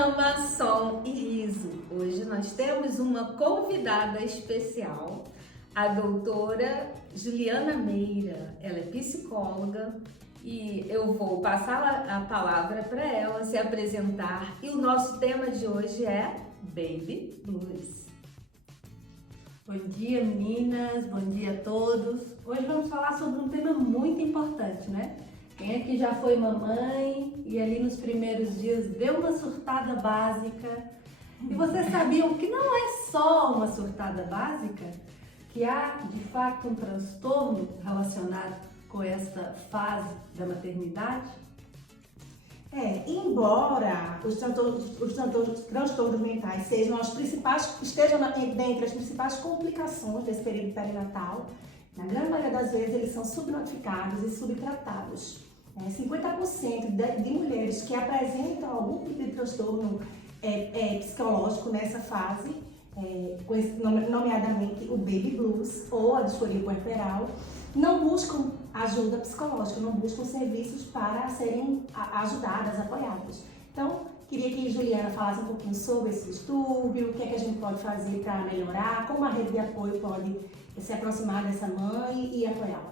Fama, som e riso. Hoje nós temos uma convidada especial, a doutora Juliana Meira. Ela é psicóloga e eu vou passar a palavra para ela se apresentar. E o nosso tema de hoje é Baby Blues. Bom dia, meninas, bom dia a todos. Hoje vamos falar sobre um tema muito importante, né? Quem aqui já foi mamãe e ali nos primeiros dias deu uma surtada básica? E vocês sabiam que não é só uma surtada básica? Que há, de fato, um transtorno relacionado com essa fase da maternidade? Embora os transtornos mentais sejam estejam dentre as principais complicações desse período perinatal, na grande maioria das vezes eles são subnotificados e subtratados. 50% de mulheres que apresentam algum tipo de transtorno psicológico nessa fase, nomeadamente o baby blues ou a disforia puerperal, não buscam ajuda psicológica, não buscam serviços para serem ajudadas, apoiadas. Então, queria que Juliana falasse um pouquinho sobre esse distúrbio, o que é que a gente pode fazer para melhorar, como a rede de apoio pode se aproximar dessa mãe e apoiá-la.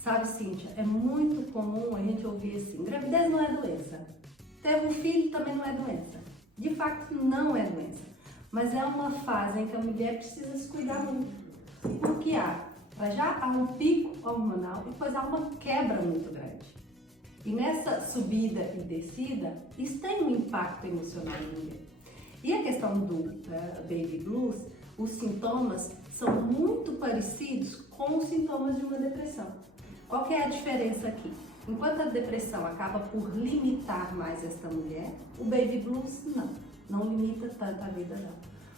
Sabe, Cíntia, é muito comum a gente ouvir assim, gravidez não é doença, ter um filho também não é doença. De fato, não é doença, mas é uma fase em que a mulher precisa se cuidar muito. Porque já há um pico hormonal e depois há uma quebra muito grande. E nessa subida e descida, isso tem um impacto emocional na mulher. E a questão do baby blues, os sintomas são muito parecidos com os sintomas de uma depressão. Qual que é a diferença aqui? Enquanto a depressão acaba por limitar mais esta mulher, o baby blues não limita tanto a vida dela.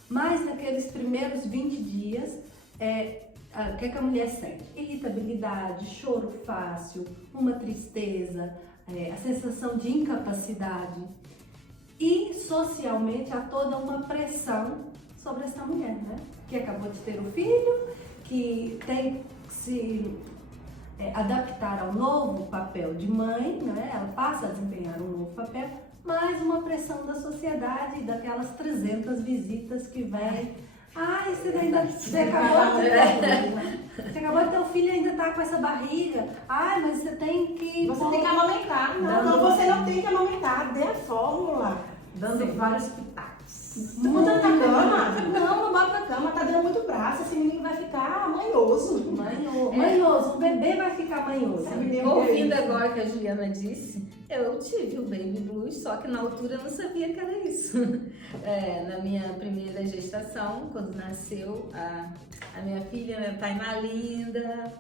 Mas naqueles primeiros 20 dias, o que a mulher sente? Irritabilidade, choro fácil, uma tristeza, a sensação de incapacidade. E socialmente há toda uma pressão sobre essa mulher, né? Que acabou de ter o filho, que tem que se adaptar ao novo papel de mãe, né? Ela passa a desempenhar um novo papel, mais uma pressão da sociedade, daquelas 300 visitas que vem. Ai, você acabou de ter o filho e ainda tá com essa barriga. Ai, mas você tem que... Você tem que amamentar. Não, você não tem que amamentar. Dê a fórmula. Dando vários pitacos. Você bota na cama? Não bota na cama. Tá dando muito braço. Esse menino vai ficar manhoso. Manhoso. O bebê vai ficar manhoso. Ouvindo agora que a Juliana disse, eu tive o baby blues, só que na altura eu não sabia que era isso. Na minha primeira gestação, quando nasceu a minha filha, né, Tainá linda,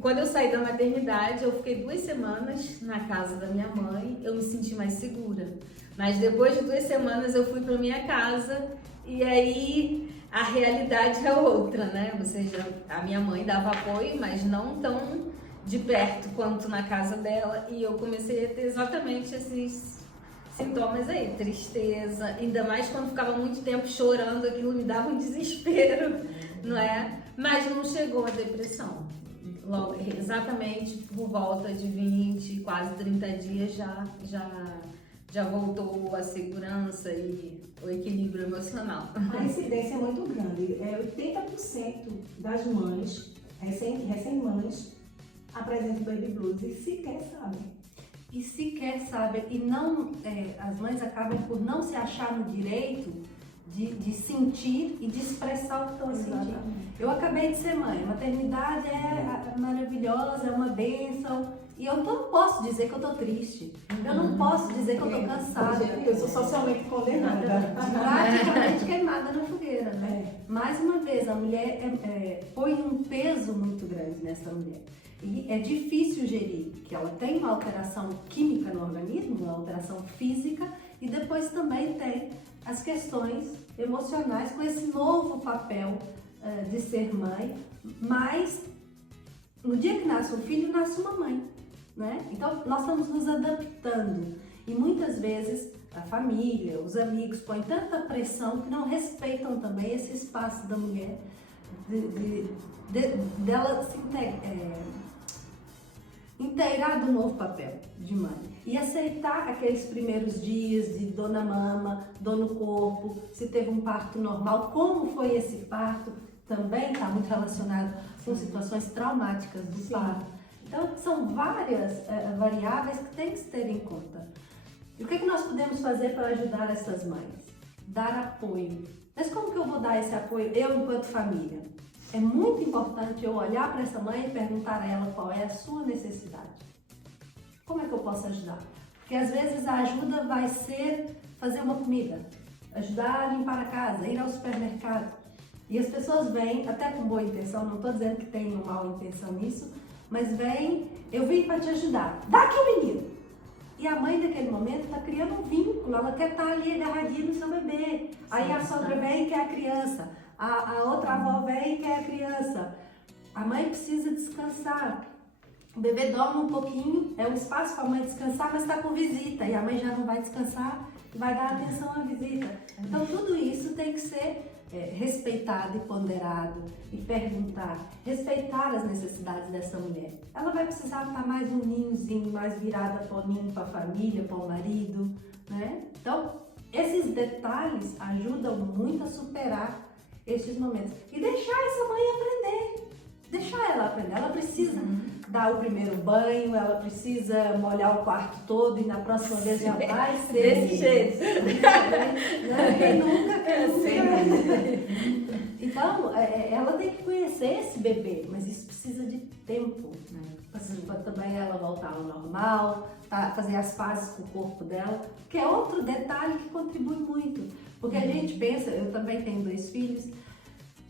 quando eu saí da maternidade, eu fiquei 2 semanas na casa da minha mãe, eu me senti mais segura. Mas depois de 2 semanas eu fui para minha casa e aí a realidade é outra, né? Ou seja, a minha mãe dava apoio, mas não tão de perto quanto na casa dela, e eu comecei a ter exatamente esses sintomas aí, tristeza, ainda mais quando ficava muito tempo chorando, aquilo me dava um desespero, não é? Mas não chegou a depressão. Logo, exatamente por volta de 20, quase 30 dias já voltou a segurança e o equilíbrio emocional. A incidência é muito grande. 80% das mães, recém-mães, apresentam baby blues e sequer sabem. E não, as mães acabam por não se achar no direito de sentir e de expressar o que estão sentindo. Eu acabei de ser mãe, a maternidade é maravilhosa, é uma bênção. E eu não posso dizer que eu tô triste, eu não posso dizer que eu tô cansada. Eu sou socialmente condenada. Praticamente queimada na fogueira, né? Mais uma vez, a mulher põe um peso muito grande nessa mulher. E é difícil gerir, que ela tem uma alteração química no organismo, uma alteração física, e depois também tem as questões emocionais com esse novo papel de ser mãe, mas no dia que nasce um filho, nasce uma mãe, né? Então nós estamos nos adaptando e muitas vezes a família, os amigos põem tanta pressão que não respeitam também esse espaço da mulher dela se inteirar do novo papel de mãe e aceitar aqueles primeiros dias de dor na mama, dor no corpo, se teve um parto normal, como foi esse parto, também está muito relacionado com situações traumáticas do parto. Então, são várias variáveis que tem que se ter em conta. E o que nós podemos fazer para ajudar essas mães? Dar apoio. Mas como que eu vou dar esse apoio, eu enquanto família? É muito importante eu olhar para essa mãe e perguntar a ela qual é a sua necessidade. Como é que eu posso ajudar? Porque às vezes a ajuda vai ser fazer uma comida, ajudar a limpar a casa, ir ao supermercado. E as pessoas vêm, até com boa intenção, não estou dizendo que tem uma má intenção nisso, mas vêm, eu vim para te ajudar, dá aqui o menino. E a mãe naquele momento está criando um vínculo, ela quer estar ali agarradinha no seu bebê. Aí a sogra vem e quer a criança, a outra avó vem e quer a criança. A mãe precisa descansar. O bebê dorme um pouquinho, é um espaço para a mãe descansar, mas está com visita. E a mãe já não vai descansar e vai dar atenção à visita. Então tudo isso tem que ser respeitado e ponderado e perguntar, respeitar as necessidades dessa mulher. Ela vai precisar estar mais no ninhozinho, mais virada para o ninho, para a família, para o marido, né? Então, esses detalhes ajudam muito a superar estes momentos. E deixar essa mãe aprender, deixar ela aprender. Ela precisa dar o primeiro banho, ela precisa molhar o quarto todo e na próxima vez já vai ser desse jeito. Quem nunca, Então, ela tem que conhecer esse bebê, mas isso precisa de tempo, né? Para também ela voltar ao normal, fazer as pazes com o corpo dela, que é outro detalhe que contribui muito. Porque a gente pensa, eu também tenho 2 filhos,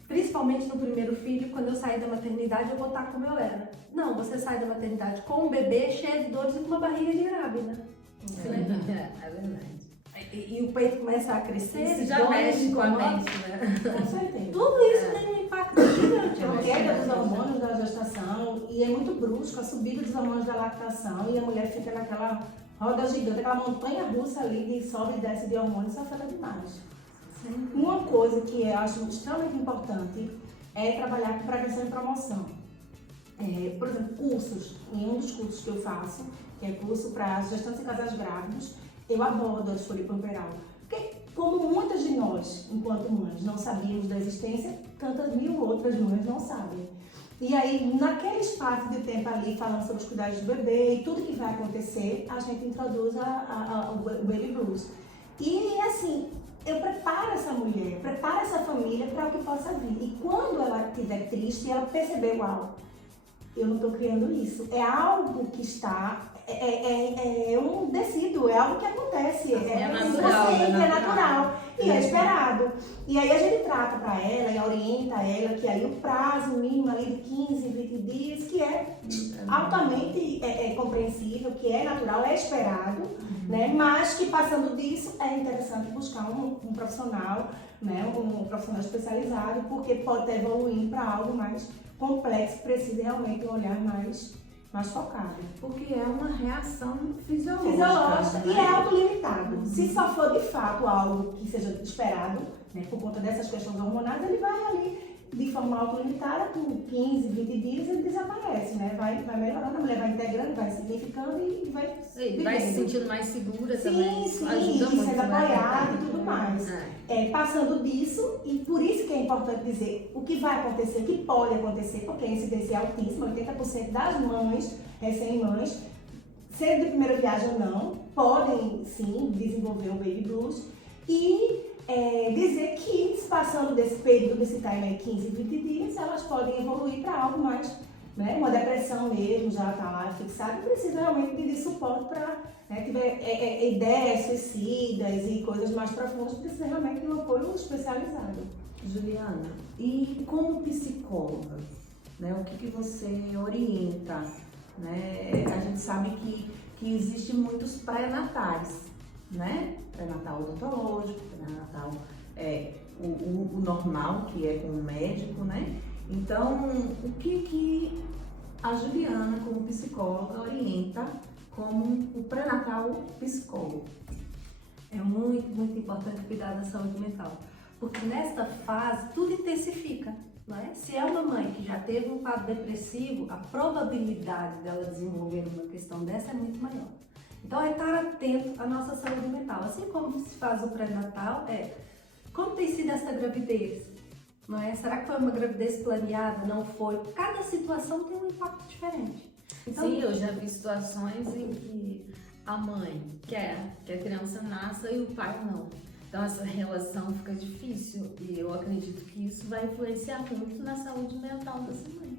principalmente no primeiro filho, quando eu saí da maternidade, eu vou estar como eu era. Não, você sai da maternidade com um bebê cheio de dores e com uma barriga de grávida. É verdade. E o peito começa a crescer. Isso já mexe com a mente, né? Com certeza. Tudo isso tem um impacto gigante. A queda dos hormônios da gestação, e é muito brusco, a subida dos hormônios da lactação, e a mulher fica naquela roda gigante, aquela montanha russa ali de sobe e desce de hormônios, isso afeta demais. Sim. Uma coisa que eu acho extremamente importante é trabalhar com prevenção e promoção. Por exemplo, cursos. Em um dos cursos que eu faço, que é curso para gestantes e casais grávidos, eu abordo a disforia puerperal. Porque, como muitas de nós, enquanto mães, não sabíamos da existência, tantas mil outras mães não sabem. E aí, naquele espaço de tempo ali, falando sobre os cuidados do bebê e tudo que vai acontecer, a gente introduz o Baby Blues. E, assim, eu preparo essa mulher, preparo essa família para o que possa vir. E quando ela estiver triste, ela percebeu algo. Eu não estou criando isso. É algo que está... É um decíduo, é algo que acontece. É natural. É natural. E é esperado. E aí a gente trata para ela e orienta ela que aí o prazo mínimo ali de 15, 20 dias, que é altamente compreensível, que é natural, é esperado, né? Mas que passando disso é interessante buscar um profissional, né? Um profissional especializado, porque pode estar evoluindo para algo mais complexo, precisa realmente um olhar mais focado. Porque é uma reação fisiológica. Fisiológica, né? e é autolimitado. Se só for de fato algo que seja esperado, né, por conta dessas questões hormonais, ele vai ali de forma autolimitada, com 15, 20 dias ele desaparece, né? Vai melhorando, a mulher vai integrando, vai significando e vai Vai se sentindo mais segura também. Sim, Ajuda sim, muito, sendo né? apoiada e tudo mais. Passando disso, e por isso que é importante dizer o que vai acontecer, o que pode acontecer, porque a incidência é altíssima, 80% das mães, recém-mães, sendo de primeira viagem ou não, podem sim desenvolver o Baby Blues e dizer que, passando desse período, desse time aí, 15, 20 dias, elas podem evoluir para algo mais, né? Uma depressão mesmo, já está lá fixada, e precisa realmente de suporte para, né, tiver ideias suicidas e coisas mais profundas, precisa realmente de um apoio especializado. Juliana, e como psicóloga, né, o que você orienta? Né? A gente sabe que existem muitos pré-natais, né? Pré-natal odontológico, pré-natal o normal, que é com o médico, né? Então, o que a Juliana, como psicóloga, orienta como o pré-natal psicólogo? É muito, muito importante cuidar da saúde mental, porque nesta fase tudo intensifica. não é? Se é uma mãe que já teve um quadro depressivo, a probabilidade dela desenvolver uma questão dessa é muito maior. Então, é estar atento à nossa saúde mental. Assim como se faz o pré-natal, como tem sido essa gravidez? Não é? Será que foi uma gravidez planeada? Não foi? Cada situação tem um impacto diferente. Então, sim, eu já vi situações em que a mãe quer que a criança nasça e o pai não. Então essa relação fica difícil e eu acredito que isso vai influenciar muito na saúde mental dessa mãe.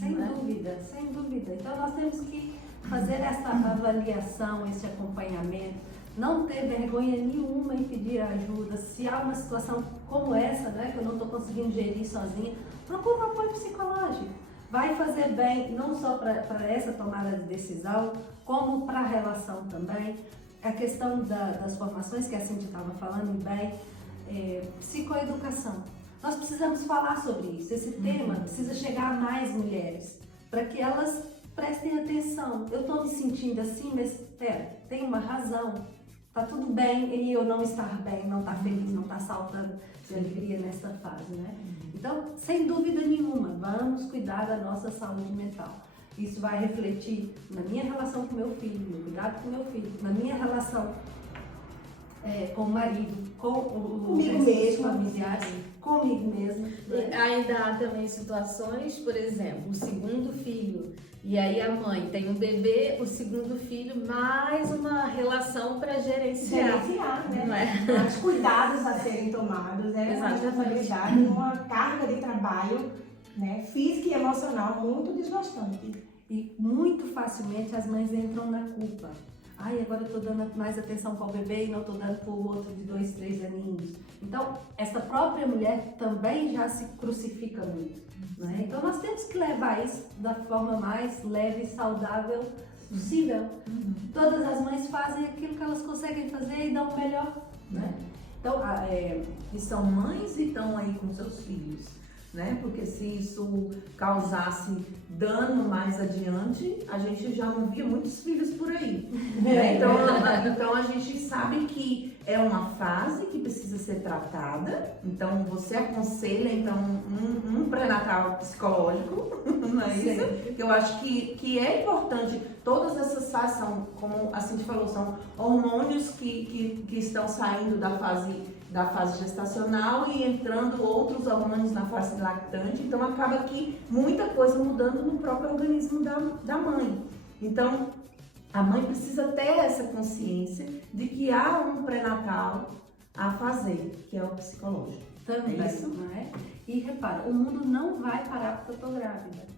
sem dúvida, sem dúvida. Então nós temos que fazer essa avaliação, esse acompanhamento, não ter vergonha nenhuma em pedir ajuda. Se há uma situação como essa, né, que eu não estou conseguindo gerir sozinha, procura um apoio psicológico. Vai fazer bem, não só para essa tomada de decisão, como para a relação também. A questão das formações, que a Cíntia estava falando bem, psicoeducação. Nós precisamos falar sobre isso. Esse tema precisa chegar a mais mulheres, para que elas prestem atenção. Eu estou me sentindo assim, mas tem uma razão. Tá tudo bem e eu não estar bem, não estar feliz, não estar saltando de alegria nessa fase, né? Então, sem dúvida nenhuma, vamos cuidar da nossa saúde mental. Isso vai refletir na minha relação com meu filho, no cuidado com meu filho, na minha relação com o marido, comigo mesmo, familiares, comigo mesmo. Ainda há também situações, por exemplo, o segundo filho, e aí a mãe tem um bebê, o segundo filho, mais uma relação para gerenciar. Né? Não é? Os cuidados a serem tomados, uma responsabilidade, uma carga de trabalho, né, física e emocional muito desgastante. E muito facilmente as mães entram na culpa. Ai, agora eu estou dando mais atenção para o bebê e não estou dando para o outro de 2, 3 aninhos. Então, essa própria mulher também já se crucifica muito. Né? Então, nós temos que levar isso da forma mais leve e saudável possível. Todas as mães fazem aquilo que elas conseguem fazer e dão o melhor. Né? Então, e são mães e estão aí com seus filhos, né? Porque se isso causasse dano mais adiante, a gente já não via muitos filhos por aí. Né? Então a gente sabe que é uma fase que precisa ser tratada. Então você aconselha um pré-natal psicológico, não é isso? Que eu acho que é importante. Todas essas fases são, como a Cintia falou, são hormônios que estão saindo da fase gestacional e entrando outros hormônios na fase lactante, então acaba que muita coisa mudando no próprio organismo da mãe. Então, a mãe precisa ter essa consciência de que há um pré-natal a fazer, que é o psicológico. Também, é isso? Não é? E repara, o mundo não vai parar porque eu estou grávida.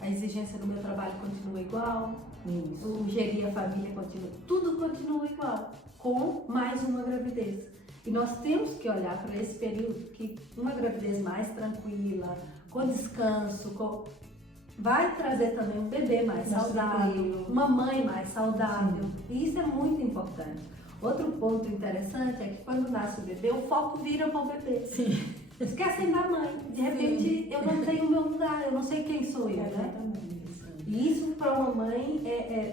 A exigência do meu trabalho continua igual, o gerir a família continua, tudo continua igual, com mais uma gravidez. E nós temos que olhar para esse período que uma gravidez mais tranquila, com descanso, vai trazer também um bebê mais saudável, uma mãe mais saudável. Sim. E isso é muito importante. Outro ponto interessante é que quando nasce o bebê, o foco vira para o bebê. Sim. Esquecem da mãe. De repente, eu não tenho o meu lugar, eu não sei quem sou eu, né? E isso para uma mãe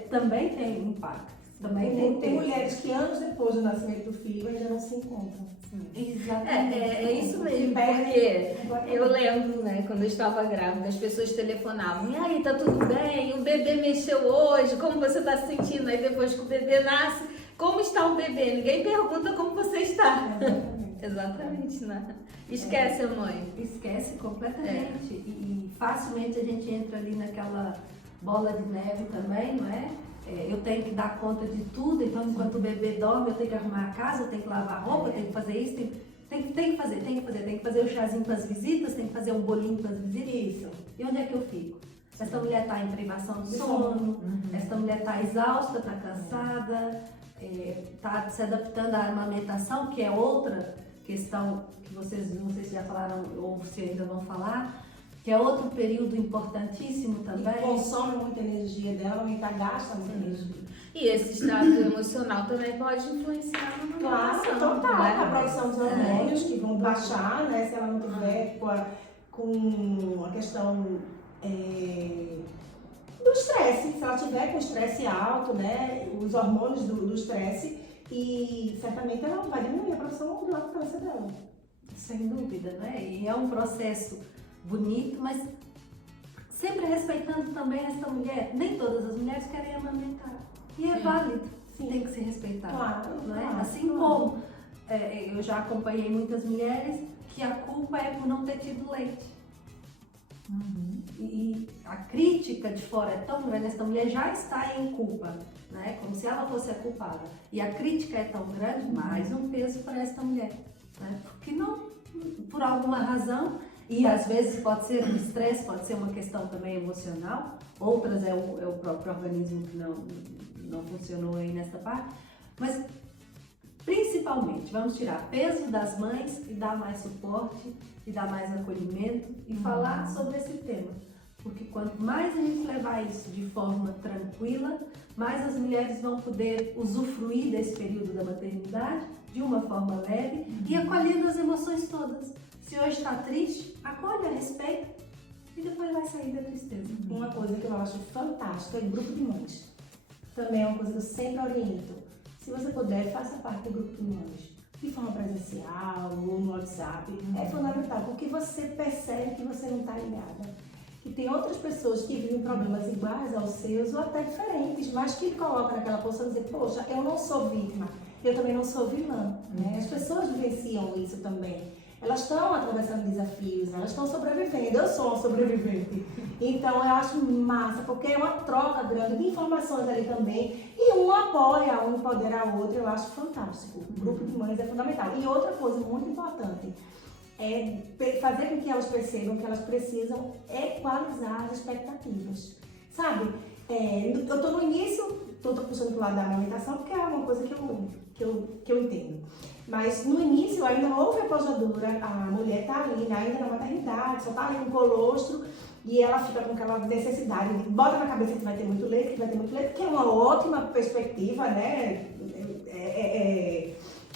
também tem impacto. Também tem mulheres que anos depois do nascimento do filho ainda não se encontram. Exatamente. É isso mesmo, porque eu lembro, né, quando eu estava grávida, as pessoas telefonavam, e aí, tá tudo bem? O bebê mexeu hoje, como você está se sentindo? Aí depois que o bebê nasce, como está o bebê? Ninguém pergunta como você está. Exatamente, né? Esquece a mãe. Esquece completamente. E facilmente a gente entra ali naquela bola de neve também, não é? Eu tenho que dar conta de tudo, então enquanto o bebê dorme eu tenho que arrumar a casa, eu tenho que lavar a roupa, eu tenho que fazer isso, tem que fazer o chazinho para as visitas, tem que fazer um bolinho para as visitas. Isso. E onde é que eu fico? Essa mulher está em privação de sono, essa mulher está exausta, está cansada, está se adaptando à amamentação, que é outra questão que vocês, não sei se já falaram ou se ainda vão falar, que é outro período importantíssimo também. E consome muita energia dela, e gasta muita energia. E esse estado emocional também pode influenciar na amamentação. Claro, total. Né? A produção dos hormônios que vão baixar, né? Se ela não tiver com a questão do estresse. Se ela tiver com estresse alto, né? Os hormônios do estresse, e certamente ela vai diminuir a produção de lactância dela. Sem dúvida, né? E é um processo bonito, mas sempre respeitando também essa mulher. Nem todas as mulheres querem amamentar. E é válido, tem que ser respeitado. Claro, Não é? claro, Assim claro. como eu já acompanhei muitas mulheres que a culpa é por não ter tido leite. E a crítica de fora é tão grande, essa mulher já está em culpa, né? Como se ela fosse a culpada. E a crítica é tão grande, mais um peso para essa mulher, né? Porque não, por alguma razão, e às vezes pode ser um estresse, pode ser uma questão também emocional, outras é o próprio organismo que não funcionou aí nessa parte, mas principalmente vamos tirar peso das mães e dar mais suporte e dar mais acolhimento e falar sobre esse tema. Porque quanto mais a gente levar isso de forma tranquila, mais as mulheres vão poder usufruir desse período da maternidade de uma forma leve e acolhendo as emoções todas. Se hoje está triste, acolhe, respeita e depois vai sair da tristeza. Uma coisa que eu acho fantástica é o grupo de mães. Também é uma coisa que eu sempre oriento. Se você puder, faça parte do grupo de mães. De forma presencial ou no WhatsApp. É fundamental, porque você percebe que você não está ligada. Que tem outras pessoas que vivem problemas iguais aos seus ou até diferentes, mas que colocam naquela posição de dizer, poxa, eu não sou vítima, eu também não sou vilã. Né? As pessoas vivenciam isso também. Elas estão atravessando desafios, elas estão sobrevivendo, eu sou uma sobrevivente. Então eu acho massa, porque é uma troca grande de informações ali também, e um apoia, um empodera a outra, eu acho fantástico. O grupo de mães é fundamental. E outra coisa muito importante, é fazer com que elas percebam que elas precisam equalizar as expectativas. Sabe, eu estou no início, estou puxando para o lado da amamentação, porque é uma coisa que eu entendo. Mas no início ainda não houve a pojadura, a mulher está ali, ainda na maternidade, só está ali com colostro e ela fica com aquela necessidade de bota na cabeça que vai ter muito leite, que é uma ótima perspectiva, né?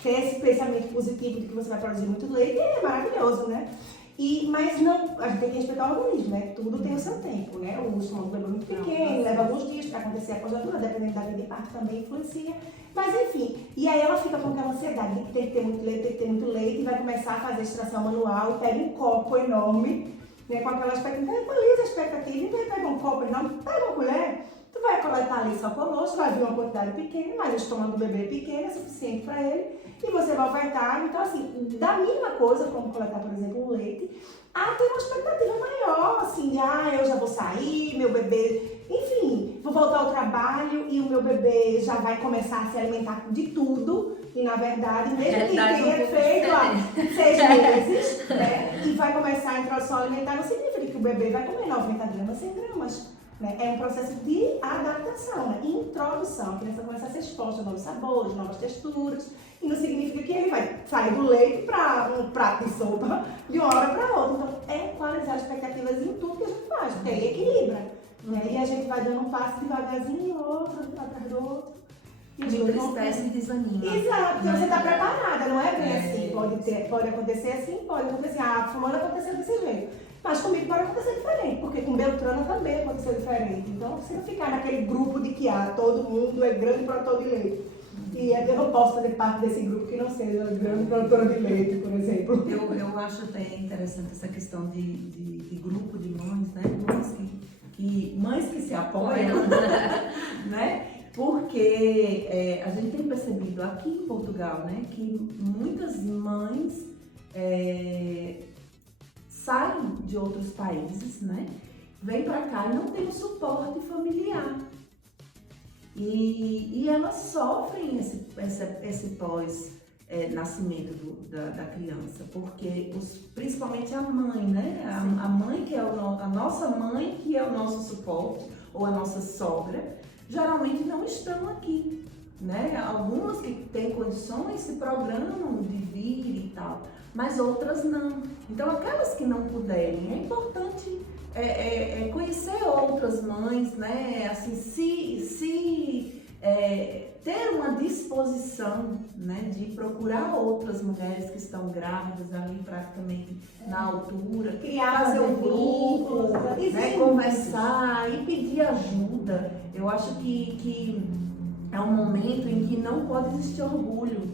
Ter esse pensamento positivo de que você vai produzir muito leite é maravilhoso, né? Mas não, a gente tem que respeitar o organismo, né? Tudo tem o seu tempo, né? O estômago do bebê é muito pequeno, leva alguns dias para acontecer a pojadura, dependendo da vida de parto também influencia. Mas enfim, e aí ela fica com aquela ansiedade de que tem que ter muito leite, e vai começar a fazer extração manual, pega um copo enorme, né? Com aquela expectativa, equaliza a expectativa, e vai pegar um copo enorme, pega uma colher, tu vai coletar ali só colostro, vai vir uma quantidade pequena, mas o estômago do bebê é pequeno, é suficiente para ele, e você vai ofertar. Então assim, da mesma coisa, como coletar, por exemplo, um leite, tem uma expectativa maior, assim, eu já vou sair, meu bebê, enfim, vou voltar ao trabalho e o meu bebê já vai começar a se alimentar de tudo, e na verdade, mesmo que tenha feito há 6 meses, né, e vai começar a introdução alimentar, não significa que o bebê vai comer 90 gramas, 100 gramas. Né? É um processo de adaptação, né? Introdução. A criança começa a ser exposta a novos sabores, novas texturas, e não significa que ele vai sair do leite para um prato de sopa de uma hora para outra. Então, é equalizar as expectativas em tudo que a gente faz, porque aí equilibra. Né? E a gente vai dando um passo devagarzinho, outro atrás do outro. E de tristeza e desanima. Exato, então você está preparada, não é bem assim. Pode acontecer assim, pode acontecer. Fulano aconteceu desse jeito. Mas comigo pode acontecer diferente, porque com Beltrana também aconteceu diferente. Então, você não ficar naquele grupo de que todo mundo é grande produtor de leite. E eu não posso fazer parte desse grupo que não seja grande produtora de leite, por exemplo. Eu acho até interessante essa questão de grupo de mães, né? Mães que se apoiam, né? Porque a gente tem percebido aqui em Portugal, né, que muitas mães saem de outros países, né, vêm para cá e não tem um suporte familiar. E elas sofrem esse pós-nascimento da criança, porque principalmente a mãe, né, a mãe que é a nossa mãe, que é o nosso suporte, ou a nossa sogra, geralmente não estão aqui, né? Algumas que têm condições se programam de vir e tal, mas outras não. Então, aquelas que não puderem, é importante conhecer outras mães, né? Assim, ter uma disposição, né, de procurar outras mulheres que estão grávidas ali praticamente na altura, fazer um grupo, né, conversar e pedir ajuda. Eu acho que é um momento em que não pode existir orgulho,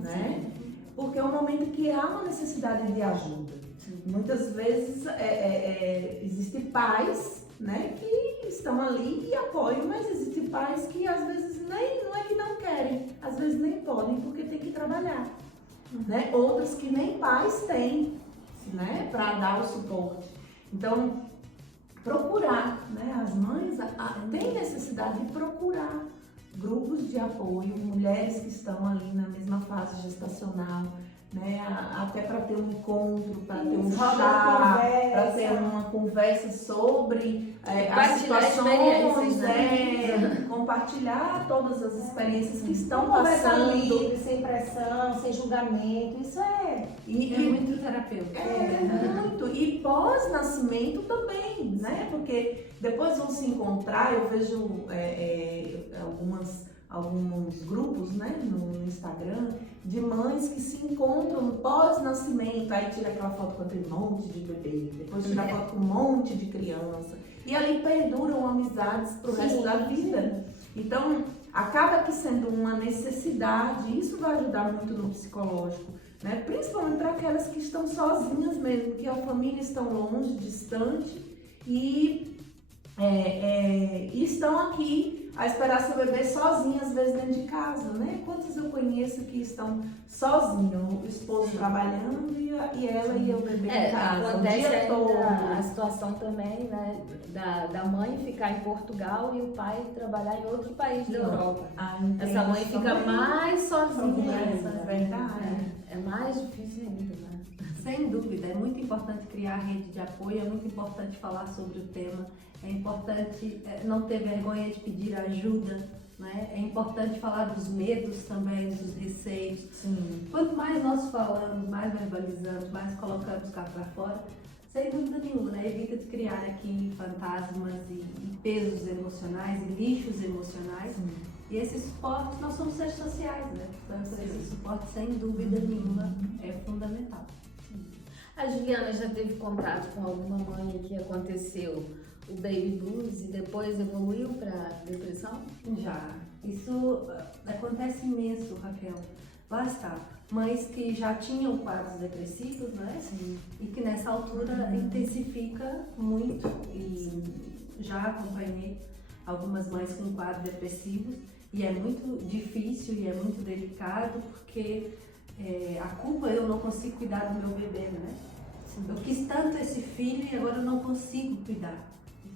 né? Porque é um momento que há uma necessidade de ajuda. Muitas vezes existem pais, né, que estão ali e apoiam, mas existem pais que às vezes nem, não é que não querem, às vezes nem podem porque tem que trabalhar. Né? Outros que nem pais têm, né, para dar o suporte. Então, procurar, né, as mães têm necessidade de procurar grupos de apoio, mulheres que estão ali na mesma fase gestacional, né, até para ter um encontro, para ter um chá, para ter uma conversa sobre as situações, né, compartilhar todas as experiências que estão passando. Livre, sem pressão, sem julgamento, isso é muito terapêutico. Muito. E pós-nascimento também, né, porque depois vão se encontrar, eu vejo alguns grupos, né, no Instagram, de mães que se encontram no pós-nascimento, aí tira aquela foto com aquele monte de bebê, depois tira a foto com um monte de criança, e ali perduram amizades pro resto da vida. Então, acaba que sendo uma necessidade, isso vai ajudar muito no psicológico, né, principalmente para aquelas que estão sozinhas mesmo, que a família estão longe, distante, e estão aqui a esperar seu bebê sozinho, às vezes dentro de casa, né? Quantos eu conheço que estão sozinhos, o esposo trabalhando e ela e o bebê em casa, acontece o dia todo. a situação também, né, da mãe ficar em Portugal e o pai trabalhar em outro país da Europa. Essa mãe fica mais sozinha. Verdade. É mais difícil ainda, né? Sem dúvida, é muito importante criar rede de apoio, é muito importante falar sobre o tema, é importante não ter vergonha de pedir ajuda, né? É importante falar dos medos também, dos receios. Sim. Quanto mais nós falamos, mais verbalizamos, mais colocamos cá para fora, sem dúvida nenhuma, né? Evita de criar aqui fantasmas e pesos emocionais e lixos emocionais. Sim. E esses suportes, nós somos seres sociais, né? Portanto, esse suporte, sem dúvida nenhuma, é fundamental. A Juliana já teve contato com alguma mãe que aconteceu o baby blues e depois evoluiu para depressão? Já. Isso acontece imenso, Raquel. Lá está. Mães que já tinham quadros depressivos, né? Sim. E que nessa altura intensifica muito. E já acompanhei algumas mães com quadros depressivos e é muito difícil e é muito delicado porque a culpa eu não consigo cuidar do meu bebê, né? Eu quis tanto esse filho e agora eu não consigo cuidar.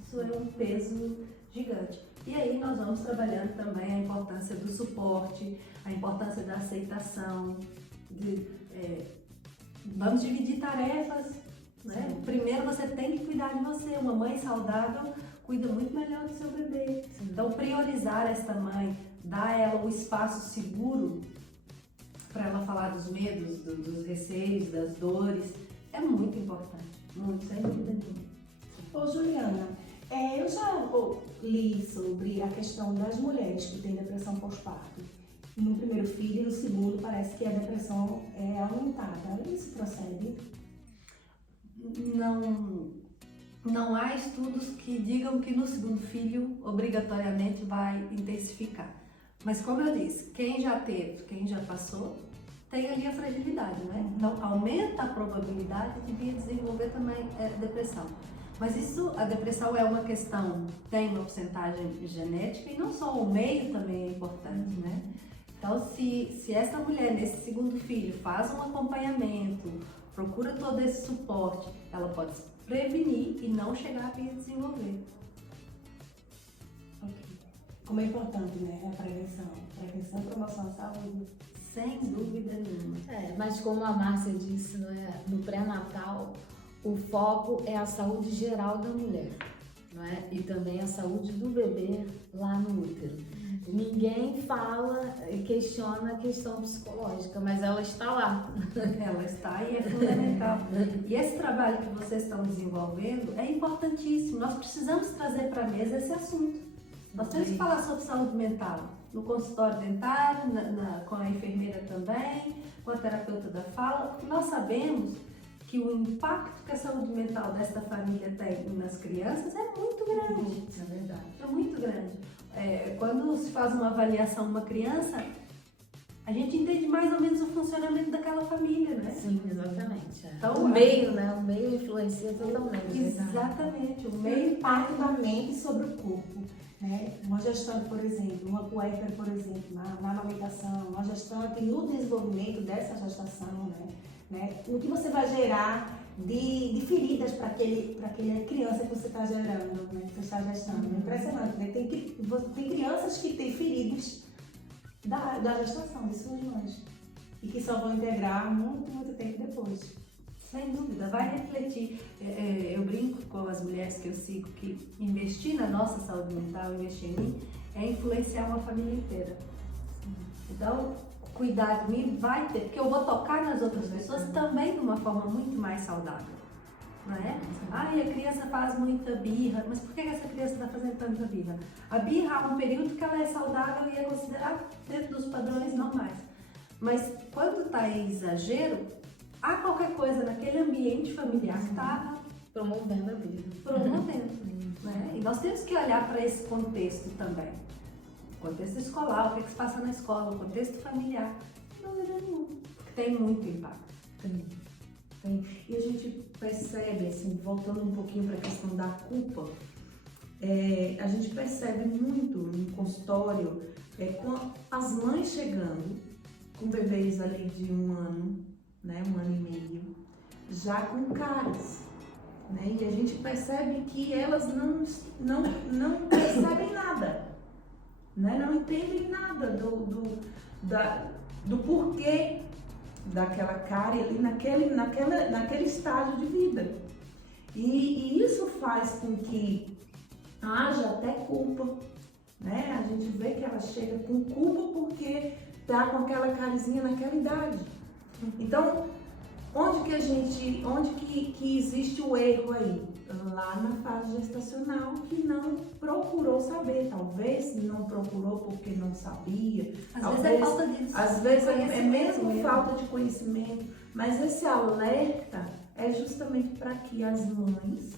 Isso é um peso gigante. E aí nós vamos trabalhando também a importância do suporte, a importância da aceitação, vamos dividir tarefas, né? Sim. Primeiro você tem que cuidar de você. Uma mãe saudável cuida muito melhor do seu bebê. Sim. Então priorizar essa mãe, dar a ela o espaço seguro para ela falar dos medos, dos receios, das dores, é muito importante, muito, sem dúvida nenhuma. Ô Juliana, eu já li sobre a questão das mulheres que têm depressão pós-parto. No primeiro filho e no segundo parece que a depressão é aumentada. Isso procede? Não há estudos que digam que no segundo filho obrigatoriamente vai intensificar. Mas como eu disse, quem já teve, quem já passou, tem ali a fragilidade, né? Então aumenta a probabilidade de vir desenvolver também depressão. Mas a depressão é uma questão, tem uma porcentagem genética e não só, o meio também é importante, né? Então se essa mulher nesse segundo filho faz um acompanhamento, procura todo esse suporte, ela pode se prevenir e não chegar a vir desenvolver. Como é importante, né? A prevenção e promoção à saúde. Sem dúvida nenhuma. Mas como a Márcia disse, no pré-natal, o foco é a saúde geral da mulher, não é? E também a saúde do bebê lá no útero. Ninguém fala e questiona a questão psicológica, mas ela está lá. Ela está e é fundamental. E esse trabalho que vocês estão desenvolvendo é importantíssimo. Nós precisamos trazer para a mesa esse assunto. Nós temos que falar sobre saúde mental no consultório dentário, com a enfermeira também, com a terapeuta da fala, porque nós sabemos que o impacto que a saúde mental dessa família tem nas crianças é muito grande. É verdade. É muito grande. Quando se faz uma avaliação de uma criança, a gente entende mais ou menos o funcionamento daquela daquela família, né? Sim, exatamente. Então, o meio, né? O meio influencia totalmente. Exatamente, o O meio impacto da mente sobre o corpo. Né? Uma gestante, por exemplo, uma puérpera, por exemplo, na amamentação, uma gestante no desenvolvimento dessa gestação, né? O que você vai gerar de feridas para aquela criança que você está gerando, né? Que você está gestando. É impressionante, né? Tem crianças que têm feridas da gestação de suas mães e que só vão integrar muito, muito tempo depois. Sem dúvida, vai refletir. Eu brinco com as mulheres que eu sigo que investir na nossa saúde mental, investir em mim, é influenciar uma família inteira. Então, cuidar de mim vai ter, porque eu vou tocar nas outras pessoas também de uma forma muito mais saudável. Não é? Ai, a criança faz muita birra, mas por que essa criança está fazendo tanta birra? A birra há um período que ela é saudável e é considerada dentro dos padrões normais. Mas quando está em exagero, há qualquer coisa naquele ambiente familiar que está promovendo a vida. Né? E nós temos que olhar para esse contexto também. O contexto escolar, o que se passa na escola, o contexto familiar. Não dúvida nenhuma, porque tem muito impacto. Tem. E a gente percebe, assim, voltando um pouquinho para a questão da culpa, a gente percebe muito no consultório com as mães chegando com bebês ali de 1 ano, né, 1 ano e meio, já com cáries, né? E a gente percebe que elas não percebem nada, né? Não entendem nada do porquê daquela cárie ali naquele estágio de vida. E isso faz com que haja até culpa, né? A gente vê que ela chega com culpa porque tá com aquela carizinha naquela idade. Então, onde que existe o erro aí? Lá na fase gestacional, que não procurou saber. Talvez não procurou porque não sabia. Às vezes é falta disso. Às vezes é mesmo falta de conhecimento. Mas esse alerta é justamente para que as mães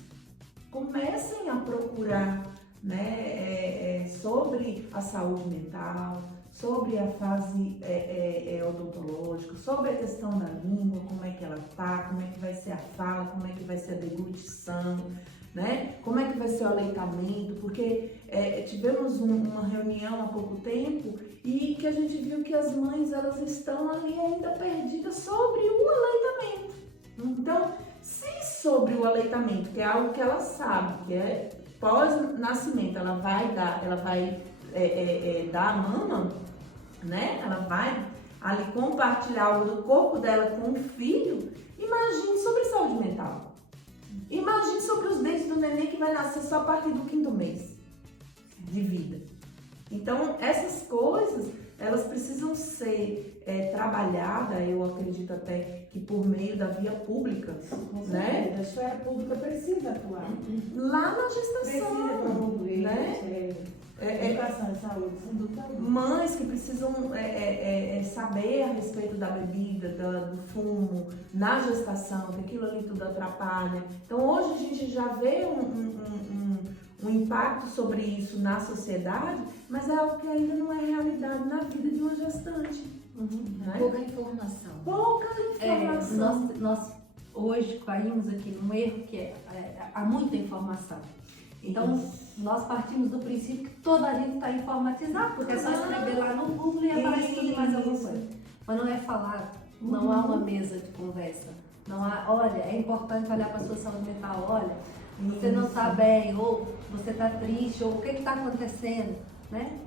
comecem a procurar, né, sobre a saúde mental, sobre a fase odontológica, sobre a questão da língua, como é que ela tá, como é que vai ser a fala, como é que vai ser a deglutição, né? Como é que vai ser o aleitamento, porque tivemos uma reunião há pouco tempo e que a gente viu que as mães, elas estão ali ainda perdidas sobre o aleitamento. Então, se sobre o aleitamento, que é algo que ela sabe, que é pós-nascimento, ela vai dar a mama, né? Ela vai ali compartilhar algo do corpo dela com o filho. Imagine sobre saúde mental. Imagine sobre os dentes do neném que vai nascer só a partir do 5º mês de vida. Então, essas coisas, elas precisam ser trabalhadas, eu acredito até que por meio da via pública, né? A esfera pública precisa atuar. Lá na gestação, Precisa promover, né? Educação e saúde, sem dúvida alguma. Mães que precisam saber a respeito da bebida, do fumo, na gestação, que aquilo ali tudo atrapalha. Então hoje a gente já vê um impacto sobre isso na sociedade, mas é algo que ainda não é realidade na vida de uma gestante. Né? Pouca informação. Pouca informação. Nós hoje caímos aqui num erro que há muita informação. Então, nós partimos do princípio que toda a gente está informatizado, porque é só escrever lá no Google e aparece tudo e mais alguma coisa. Mas não é falar, não há uma mesa de conversa. Não há, olha, é importante olhar para a sua saúde mental, olha, você não está bem, ou você está triste, ou o que está acontecendo, né?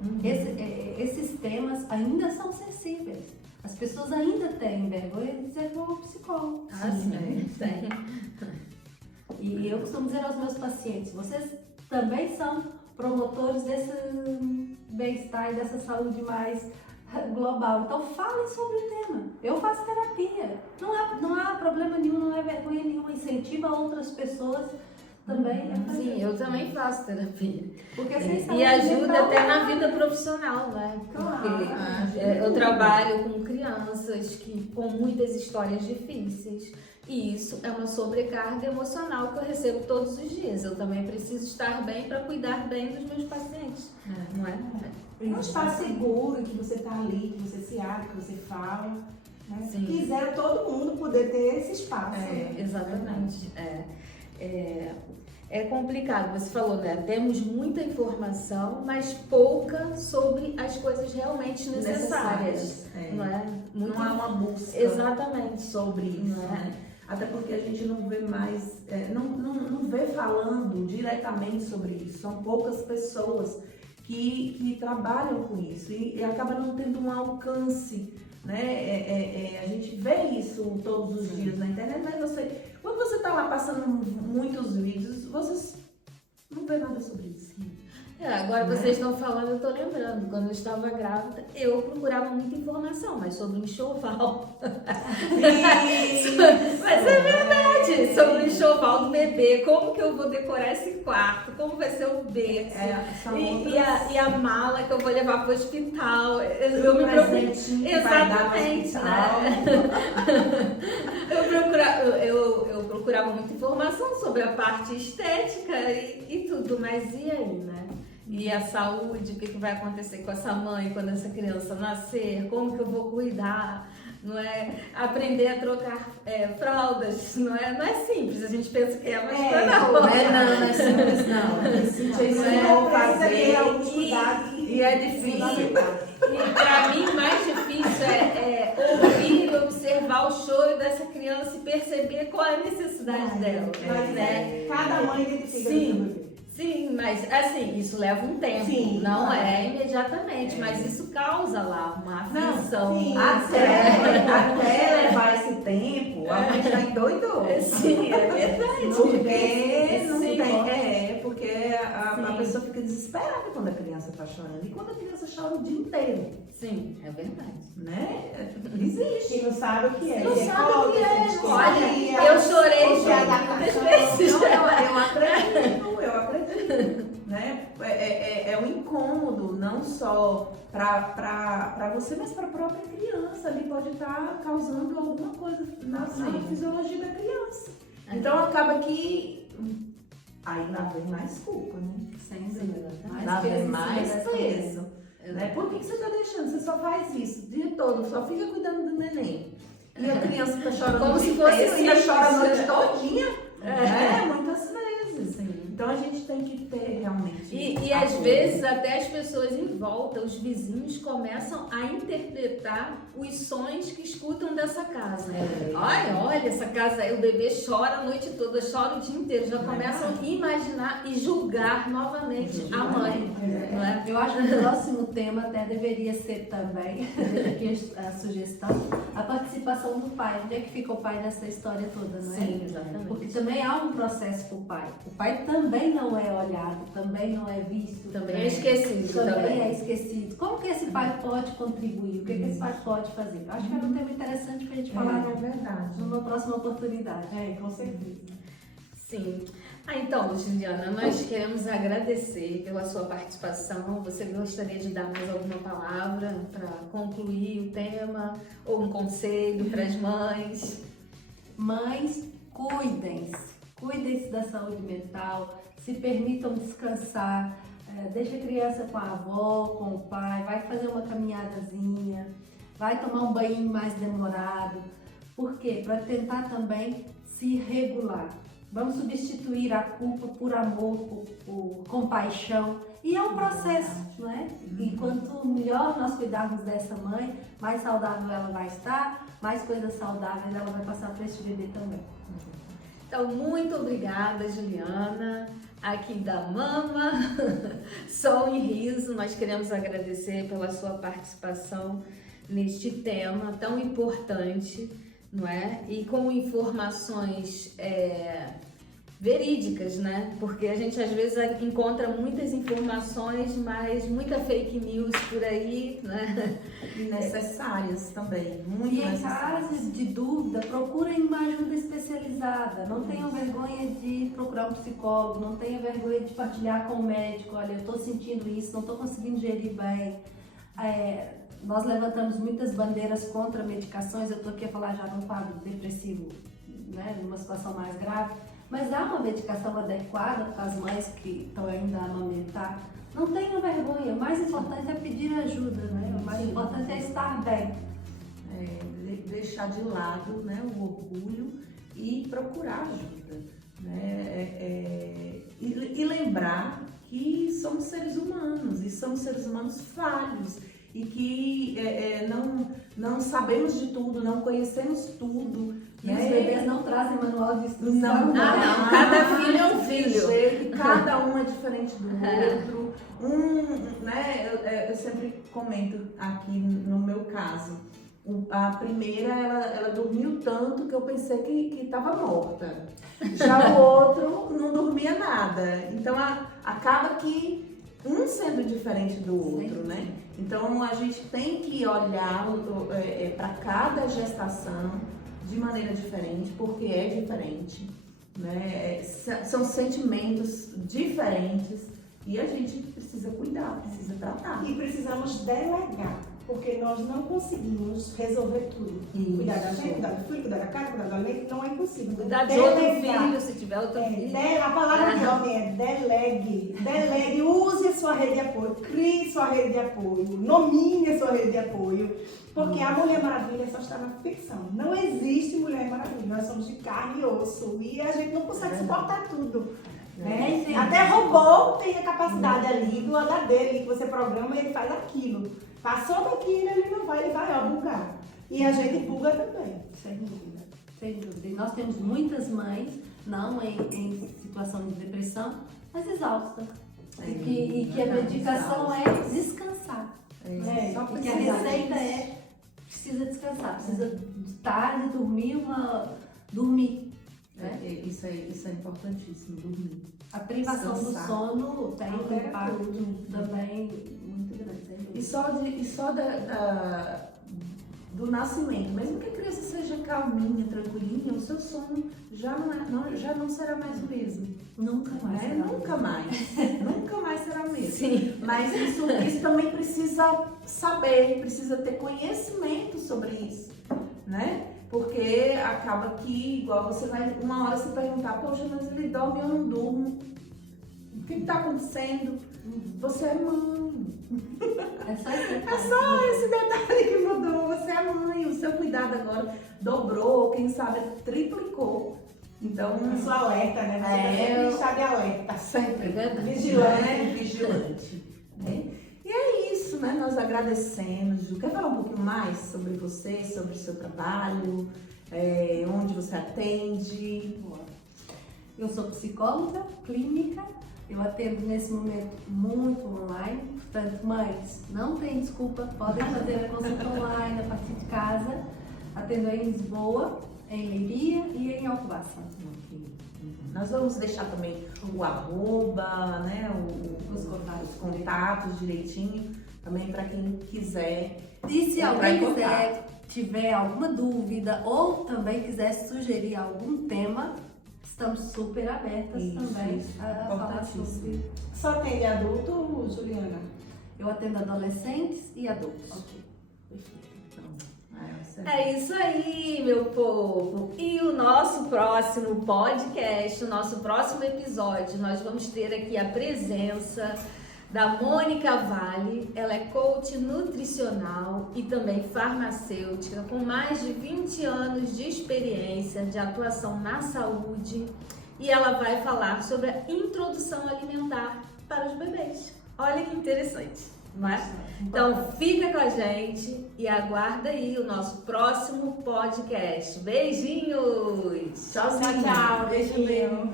Esses temas ainda são sensíveis. As pessoas ainda têm vergonha de dizer que vão ao psicólogo. Ah, sim, tem. E eu costumo dizer aos meus pacientes, vocês também são promotores desse bem-estar e dessa saúde mais global. Então falem sobre o tema. Eu faço terapia. Não há problema nenhum, não é vergonha nenhuma. Incentiva outras pessoas também a fazer. Sim, eu também faço terapia. Porque sem saúde E ajuda mental, até na vida profissional, né? Porque eu trabalho com crianças com muitas histórias difíceis. E isso é uma sobrecarga emocional que eu recebo todos os dias. Eu também preciso estar bem para cuidar bem dos meus pacientes, não é? Um espaço seguro, que você está ali, que você se abre, que você fala. Né? Sim. Que quisera todo mundo poder ter esse espaço. Exatamente. É complicado, você falou, né? Temos muita informação, mas pouca sobre as coisas realmente necessárias. Não é? Não há uma busca exatamente sobre isso, né? Até porque a gente não vê mais, não vê falando diretamente sobre isso. São poucas pessoas que trabalham com isso e acaba não tendo um alcance, né? A gente vê isso todos os dias na internet, mas quando você está lá passando muitos vídeos, você não vê nada sobre isso. Agora vocês estão falando, eu estou lembrando, quando eu estava grávida, eu procurava muita informação, mas sobre o enxoval. Mas é verdade, sobre o enxoval do bebê, como que eu vou decorar esse quarto, como vai ser o berço, e a mala que eu vou levar para o hospital. Eu me preocupo. Exatamente, né? Eu procurava muita informação sobre a parte estética e tudo, mas e aí, né? E a saúde, o que vai acontecer com essa mãe quando essa criança nascer, como que eu vou cuidar, não é? Aprender a trocar fraldas, não é simples, a gente pensa que mas não é simples não. Isso é fazer e é difícil. E para mim, mais difícil é ouvir e observar o choro dessa criança e perceber qual é a necessidade dela. Mas cada mãe identifica. Sim, mas assim, isso leva um tempo, não é imediatamente, mas isso causa lá uma aflição. Até levar esse tempo, a mãe está endoidou. Sim, é verdade. Não tem, porque a pessoa fica desesperada quando a criança está chorando. E quando a criança chora o dia inteiro. Sim, é verdade. Né? Existe. E não sabe o que é. Não sabe o que é. Olha, eu chorei muitas vezes. Eu acredito. Né? É um incômodo, não só para você, mas para a própria criança. Ali pode estar causando alguma coisa na fisiologia da criança. Então acaba que aí lá vem mais culpa, né? Sem dúvida. Lá vem mais peso. Né? Por que você está deixando? Você só faz isso o dia todo, só fica cuidando do neném. E a criança está chorando como se fosse ainda chora a noite todinha. Muitas vezes. Então a gente tem que ter realmente. E às vezes até as pessoas em volta, os vizinhos, começam a interpretar os sons que escutam dessa casa. Olha, essa casa aí, o bebê chora a noite toda, chora o dia inteiro. Já começam a imaginar e julgar novamente a mãe. Não é? Eu acho que o próximo tema até deveria ser também, aqui a sugestão, a participação do pai. Onde é que fica o pai nessa história toda, não é? Sim, exatamente. Porque também há um processo para o pai. O pai também não é olhado, também não é visto. Também é esquecido. Também é esquecido. Como que esse pai pode contribuir? O que esse pai pode fazer? Eu acho que é um tema interessante para a gente falar numa próxima oportunidade. Com certeza. Sim. Então, Juliana, nós queremos agradecer pela sua participação. Você gostaria de dar mais alguma palavra para concluir o tema? Ou um conselho para as mães? Mães, cuidem-se da saúde mental, se permitam descansar, deixa a criança com a avó, com o pai, vai fazer uma caminhadazinha, vai tomar um banho mais demorado. Por quê? Para tentar também se regular. Vamos substituir a culpa por amor, por compaixão. E é um processo, não é? E quanto melhor nós cuidarmos dessa mãe, mais saudável ela vai estar, mais coisas saudáveis ela vai passar para esse bebê também. Então, muito obrigada, Juliana, aqui da Mama, Sol e Riso. Nós queremos agradecer pela sua participação neste tema tão importante, não é? E com informações verídicas, né? Porque a gente às vezes encontra muitas informações, mas muita fake news por aí, né? E necessárias também, muito E em necessárias. caso de dúvida, procurem uma ajuda especializada. Não tenham vergonha de procurar um psicólogo, não tenham vergonha de partilhar com o médico. Olha, eu estou sentindo isso, não estou conseguindo gerir bem. Nós levantamos muitas bandeiras contra medicações. Eu estou aqui a falar já num quadro depressivo, né, numa situação mais grave. Mas há uma medicação adequada para as mães que estão ainda a amamentar. Não tenham vergonha, o mais importante é pedir ajuda, né? O mais importante é estar bem. deixar de lado, né, o orgulho e procurar ajuda, né? E lembrar que somos seres humanos e somos seres humanos falhos e que não sabemos de tudo, não conhecemos tudo. E os bebês não trazem manual de instrução. Não, cada filho é um filho. E cada um é diferente do outro. Eu sempre comento aqui no meu caso. A primeira, ela dormiu tanto que eu pensei que estava morta. Já o outro não dormia nada. Então, acaba que um sendo diferente do outro, né? Então, a gente tem que olhar para cada gestação de maneira diferente, porque é diferente, né? São sentimentos diferentes e a gente precisa cuidar, precisa tratar. E precisamos delegar, porque nós não conseguimos resolver tudo. Isso. Cuidar da gente, cuidar do filho, cuidar da casa, cuidar do alimento, não é impossível. Cuidar de outro filho, se tiver outro filho. A palavra de ordem é delegue. Delegue, use a sua rede de apoio, crie sua rede de apoio, nomine a sua rede de apoio, porque a Mulher Maravilha só está na ficção. Não existe Mulher Maravilha, nós somos de carne e osso e a gente não consegue suportar tudo. Né? Até robô tem a capacidade ali do HD ali, que você programa e ele faz aquilo. Passou daquilo, ele não vai, ele vai bugar. E a gente buga também. Sem dúvida, sem dúvida. E nós temos muitas mães, não em situação de depressão, mas exaustas. E que a medicação é descansar. Só Porque a receita precisa descansar, precisa de tarde, dormir. Isso é importantíssimo, dormir. A privação Descansar. do sono tem um Altera impacto tudo. também muito grande. E só do nascimento, mesmo que a criança seja calminha, tranquilinha, o seu sono já não será mais o mesmo. Nunca mais. Né? Nunca mais será o mesmo. Sim. Mas isso também precisa saber, precisa ter conhecimento sobre isso, né? Porque acaba que, igual você vai uma hora se perguntar, poxa, mas ele dorme e eu não durmo. O que está acontecendo? Você é mãe. É só esse detalhe. É só esse detalhe que mudou. Você é mãe. O seu cuidado agora dobrou, quem sabe triplicou. Então, Eu sou alerta, né? Você sempre está de alerta. sempre vigilante. Né? E é isso, né? Nós agradecemos. Ju, quer falar um pouquinho mais sobre você, sobre o seu trabalho, onde você atende? Eu sou psicóloga clínica, eu atendo nesse momento muito online, portanto, mães, não tem desculpa, podem fazer a consulta online a partir de casa. Atendo em Lisboa, em Leiria e em Alcobaça. Nós vamos deixar também o arroba, né? Os contatos direitinho, também para quem quiser. E se entrar alguém em contato. tiver alguma dúvida ou também quiser sugerir algum tema, estamos super abertas também a falar sobre. Só atende adulto, Juliana? Eu atendo adolescentes e adultos. É isso aí, meu povo. E o nosso próximo podcast, o nosso próximo episódio, nós vamos ter aqui a presença da Mônica Vale. Ela é coach nutricional e também farmacêutica, com mais de 20 anos de experiência de atuação na saúde. E ela vai falar sobre a introdução alimentar para os bebês. Olha que interessante, não é? Então fica com a gente e aguarda aí o nosso próximo podcast. Beijinhos! Tchauzinho. Tchau, beijinho.